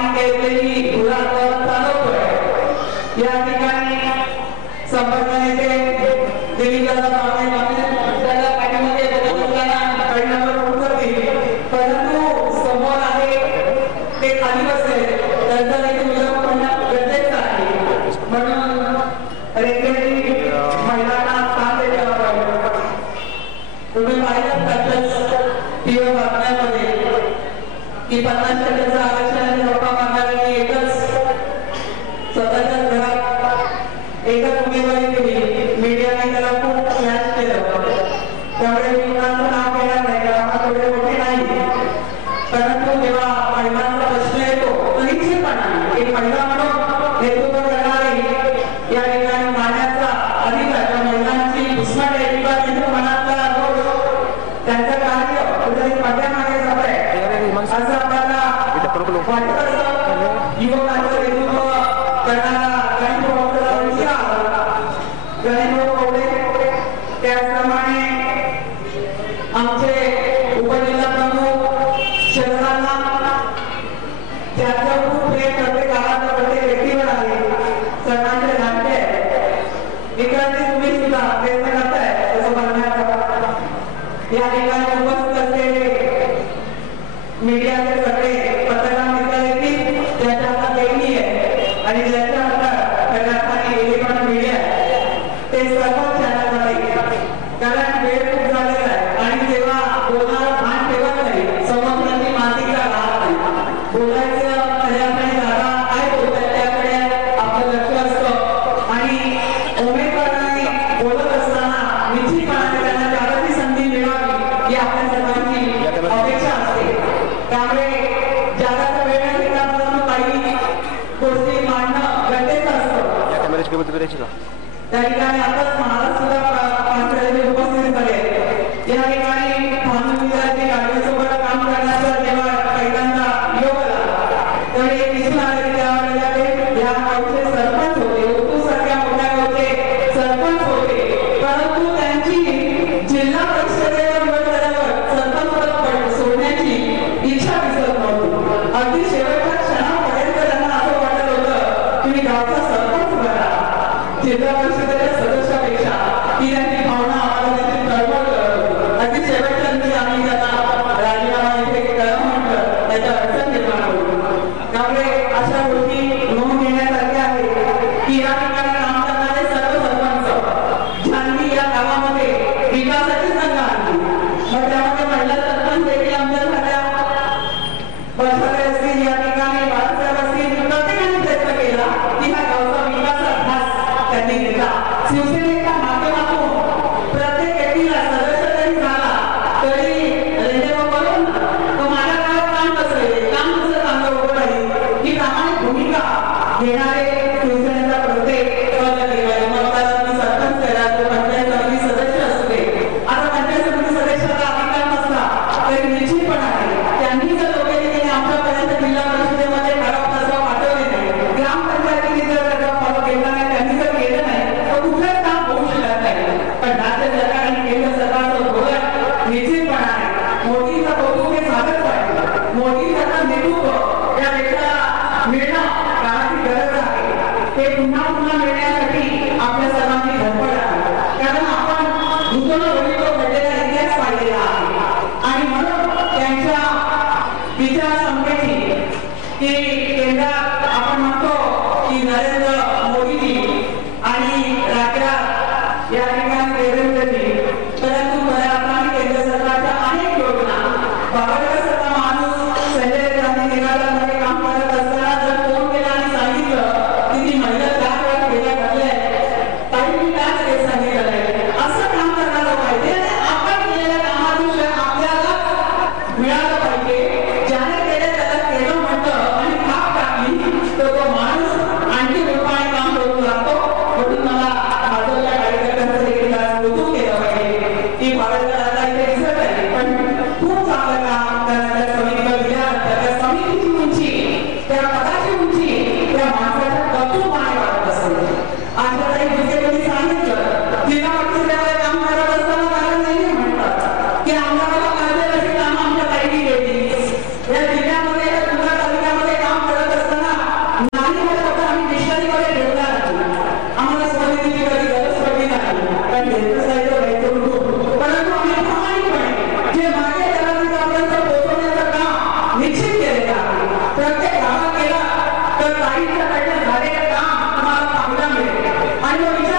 Ay, qué película Yeah, अपेक्षा असते त्यामुळे ज़्यादा वेळ न घेता परंतु काही गोष्टी मांडणं गरजेचं असतं त्या ठिकाणी आताच Beda. Hey. படித்த கல்வி நிறைய தான் அதனால தான்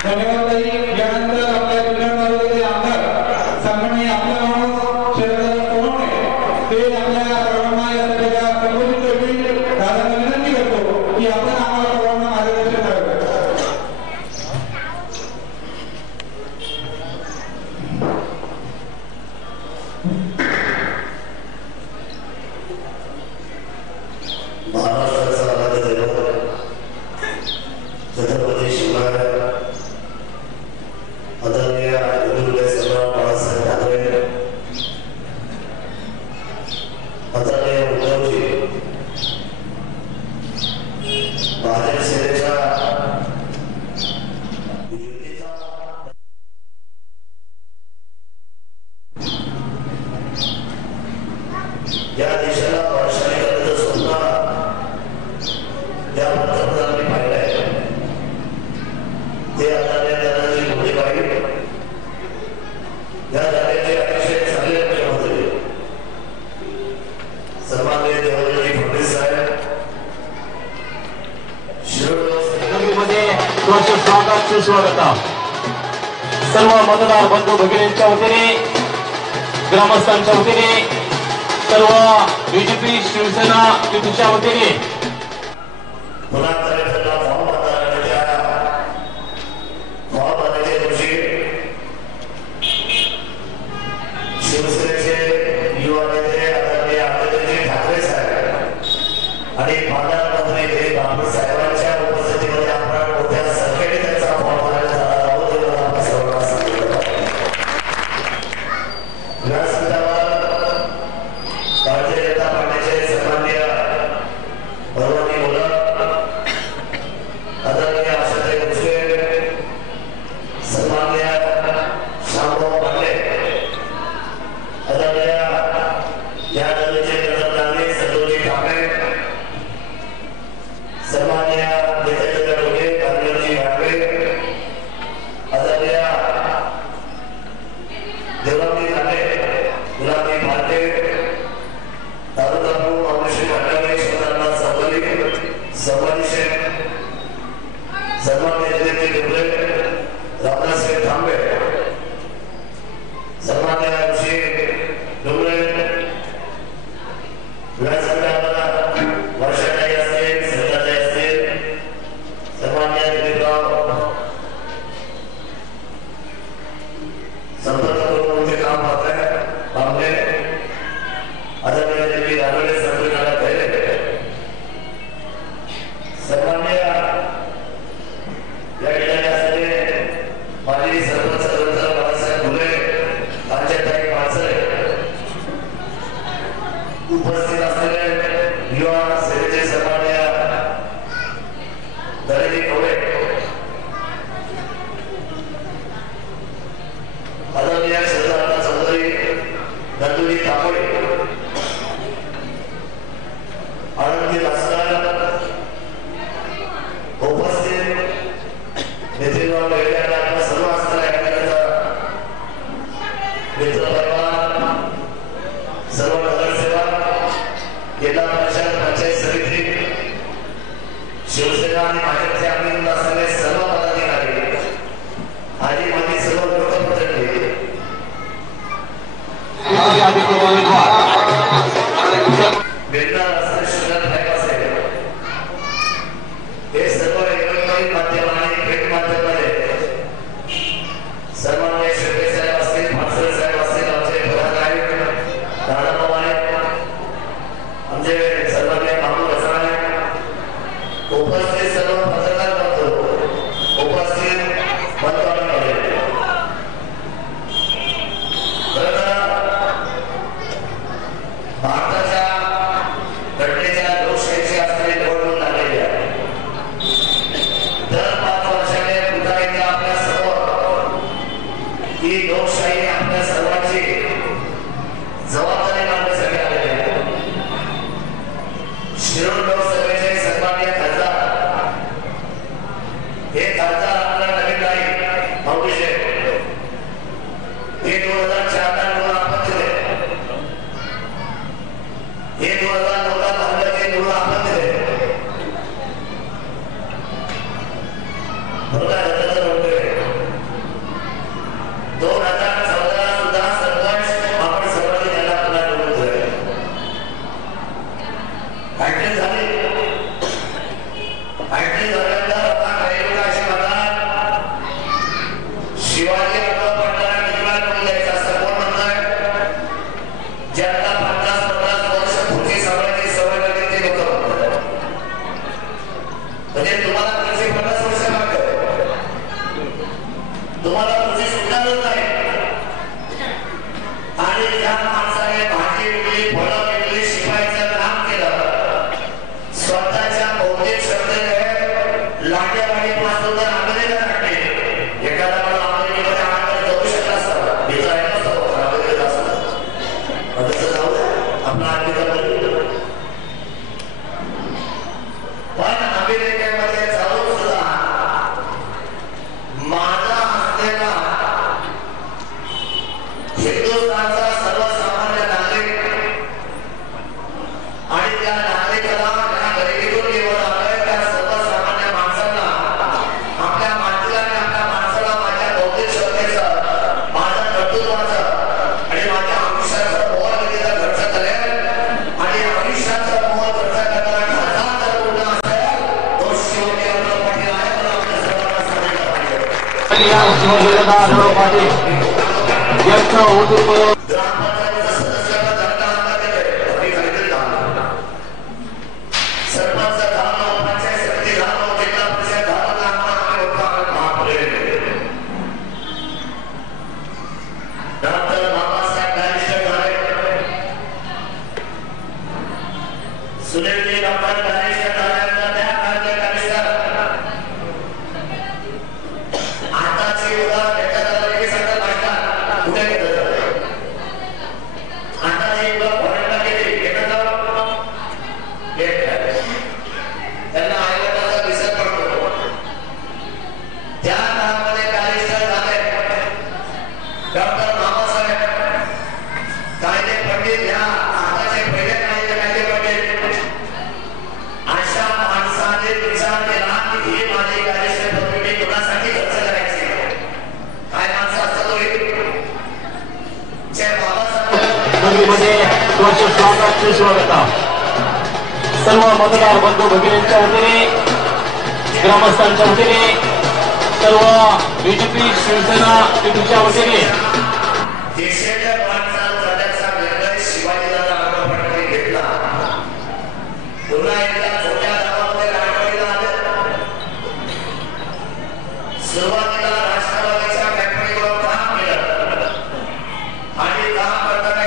Come here, lady. ग्रामस्थांच्या वतीने सर्व बीजेपी शिवसेना युतीच्या वतीने. शिरोळ लोकसभेचे सन्मान्य खासदार. हे खासदार आपला नवीन नाही भाऊशे हे दोन हजार चार ला आपण हे दोन हजार Yeah. about her body. Yes, sir, वर्ष स्वागत सुस्वागत. सर्व मतदार बंधू भगिनींच्या वतीने ग्रामस्थांच्या वतीने सर्व बीजेपी शिवसेना युतीच्या वतीने. राष्ट्रवादीच्या फॅक्टरीवर काम केलं आणि काम करताना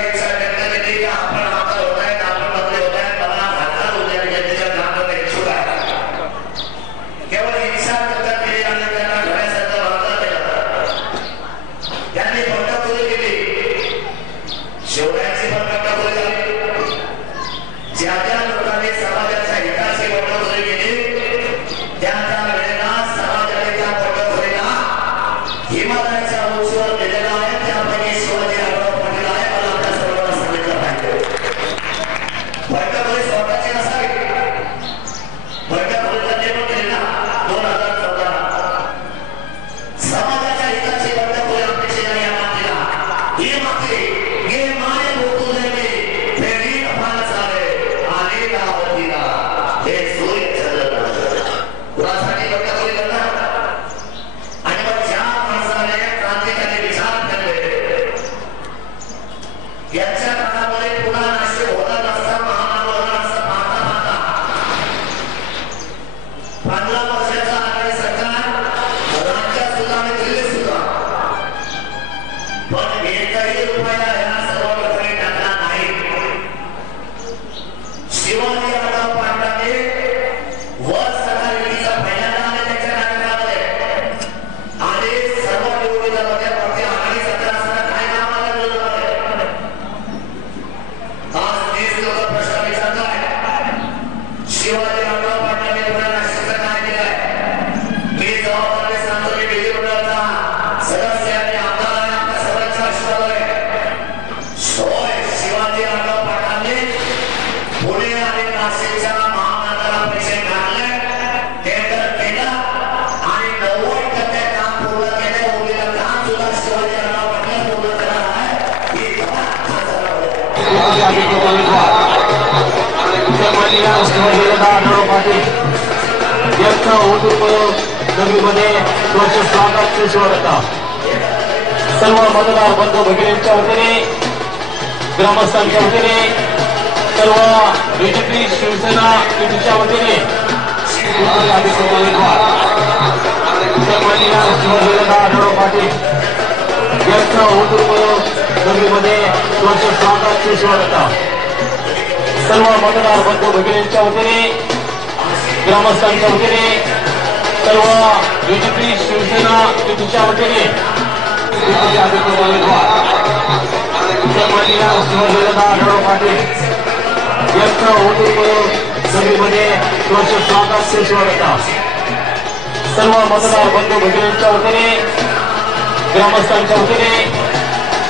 उसके आगे के बॉल को मान लिया उसके बाद लगातार रनों पाटी व्यर्थ ಓದುವುದು ನಮಗೆ ದೊಡ್ಡ ಸ್ವಾಗತಿಸುವಂತ ಸರ್ವ ಮತದಾರ ಬಂಧು ಭಗೀರಥ ಗ್ರಾಮಸ್ಥರ ವತಿನೆ ಸರ್ವ ಬಿಜೆಪಿ ಶಿವಸೇನಾ ಕಿಟಿಚಾ ವತಿನೆ ಸನ್ಮಾನ್ಯ ಪಾಟೀಲ್ ವ್ಯರ್ಥ ಓದುವುದು नगरीमध्ये तुमचं स्वागत सुस्वागत सर्व मतदार बंधु भगिनींच्या ग्रामस्थान ग्रामस्थांच्या वतीने सर्व बीजेपी शिवसेना युतीच्या वतीने आढावा पाटील यांचा नगरीमध्ये तुमचं स्वागत सर्व मतदार बंधू भगिनींच्या वतीने ग्रामस्थांच्या वतीने